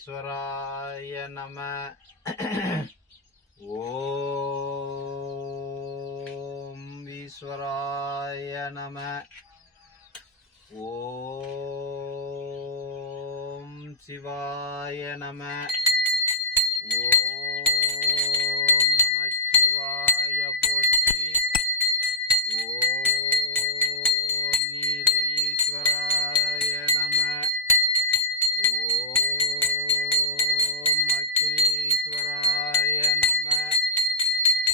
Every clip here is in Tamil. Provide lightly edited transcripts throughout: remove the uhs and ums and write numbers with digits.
வன்னீஸ்வராய நம. ஓம் ஈஸ்வராய நம. ஓம் சிவாய நம. ஓம் நமச்சிவாய போற்றி. ஓம் நீரீஸ்வராய நம. ஓம் அக்னீஸ்வராய நம.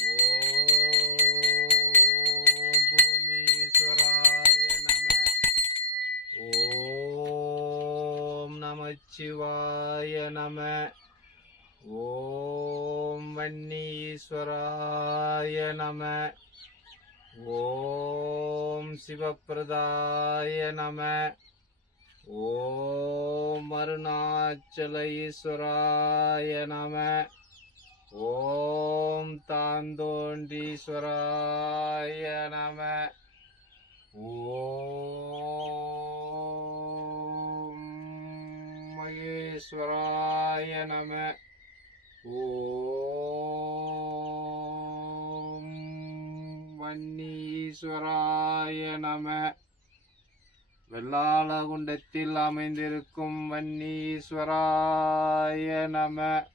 ஓம் பூமீஸ்வராய நம. ஓம் நமச்சிவாய நம. ஓம் வன்னீஸ்வராய நம. ஓம் சிவப்பிரதாய நம. ஓம் அருணாச்சல ஈஸ்வராய நம. ஓம் தாந்தோண்டீஸ்வராய நம. ஓம் மகேஸ்வராய நம. ஓம் வன்னீஸ்வராய நம. வெள்ளாளகுண்டத்தில் அமைந்திருக்கும் வன்னீஸ்வராய நம.